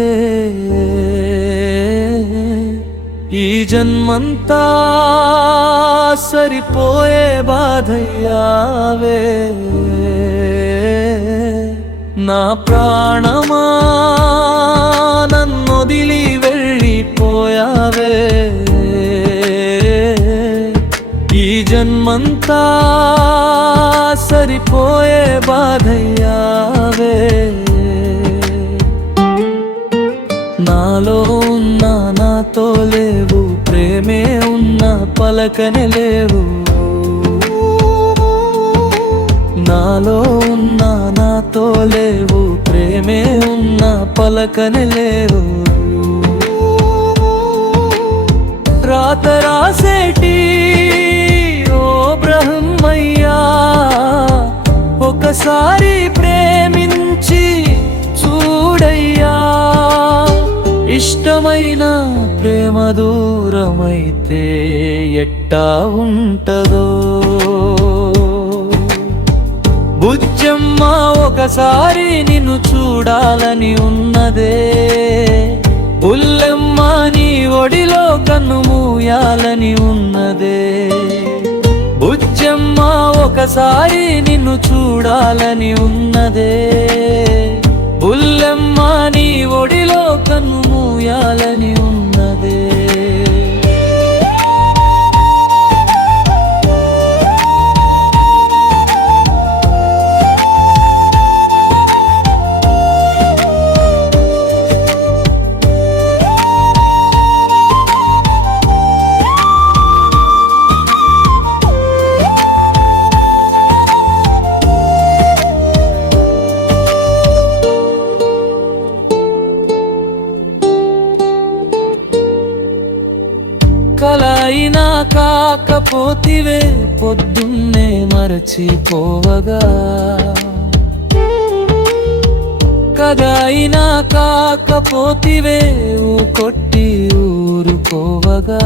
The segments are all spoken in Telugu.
పోయావే ఈ జన్మంతా సరిపోయే బాధయ్యావే నా ప్రాణమా నన్నొదిలి వెళ్ళిపోయావే ఈ జన్మంతా సరిపోయే బాధయ్యావే నాలో ఉన్న నాతో లేవు ప్రేమే ఉన్న పలకనే లేవు నాలో ఉన్న నాతో లేవు ప్రేమే ఉన్న పలకనే లేవు రాత రాసేటి ఓ బ్రహ్మయ్యా ఒకసారి ప్రేమించి చూడయ్యా ఇష్టమైన ప్రేమ దూరమైతే ఎట్టా ఉంటదో బుజ్జమ్మ ఒకసారి నిన్ను చూడాలని ఉన్నదే బుల్లెమ్మ నీ ఒడిలో కన్ను మూయాలని ఉన్నదే బుజ్జమ్మ ఒకసారి నిన్ను చూడాలని ఉన్నదే బుల్లెమ్మ నీ ఒడిలో కన్ను మూయాలని ఉన్నదే కలయినా కాకపోతివే పొద్దున్నే మరచిపోవగా కదయినా కాకపోతివే కొట్టి ఊరుకోవగా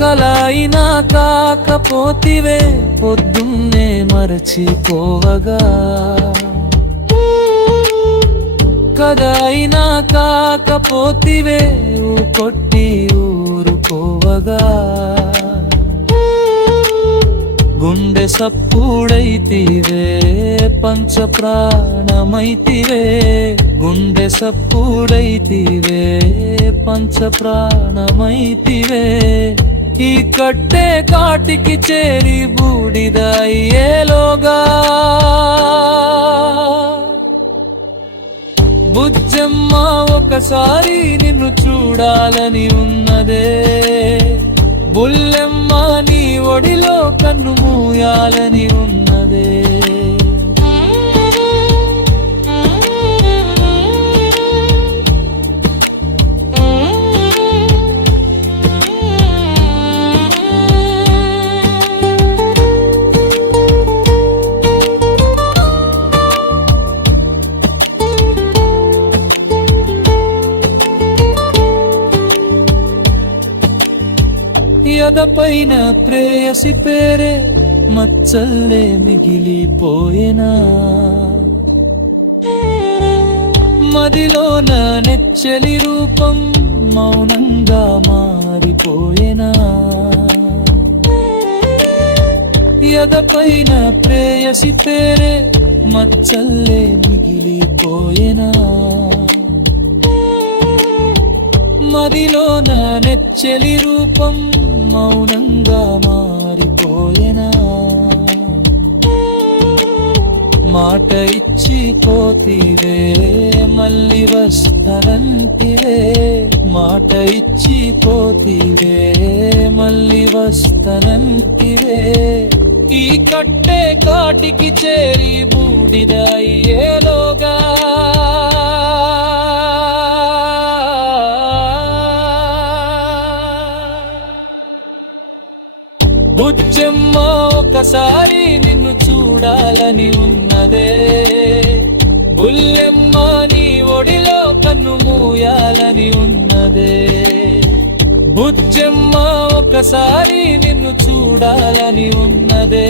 కలయినా కాకపోతివే పొద్దున్నే మరచిపోవగా కదయినా కాకపోతివే కొట్టి ఊరుకోవగా గుండె సప్పుడైతివే పంచ ప్రాణమైతివే గుండె సప్పుడైతివే పంచ ప్రాణమైతివే ఈ కట్టే కాటికి చేరి బూడిదయ్యేలోగా బుజ్జమ్మ ఒకసారి నిన్ను చూడాలని ఉన్నదే బుల్లెమ్మ నీ ఒడిలో కన్ను మూయాలని ఉన్నదే ఎదపైన ప్రేయసి పేరే మచ్చల్లే మిగిలిపోయేనా మదిలోన నెచ్చలి రూపం మౌనంగా మారిపోయేనా ఎదపైన ప్రేయసి పేరే మచ్చల్లే మిగిలిపోయేనా మదిలోన నెచ్చలి రూపం మౌనంగా మారిపోయేనా మాట ఇచ్చి పోతివే మళ్ళీ వస్తానంటివే మాట ఇచ్చి పోతివే మళ్ళీ వస్తానంటివే ఈ కట్టే కాటికి చేరి బూడిదయ్యేలోగా బుజ్జమ్మ ఒకసారి నిన్ను చూడాలని ఉన్నదే బుల్లెమ్మ నీ ఒడిలో కన్ను మూయాలని ఉన్నదే బుజ్జమ్మ ఒకసారి నిన్ను చూడాలని ఉన్నదే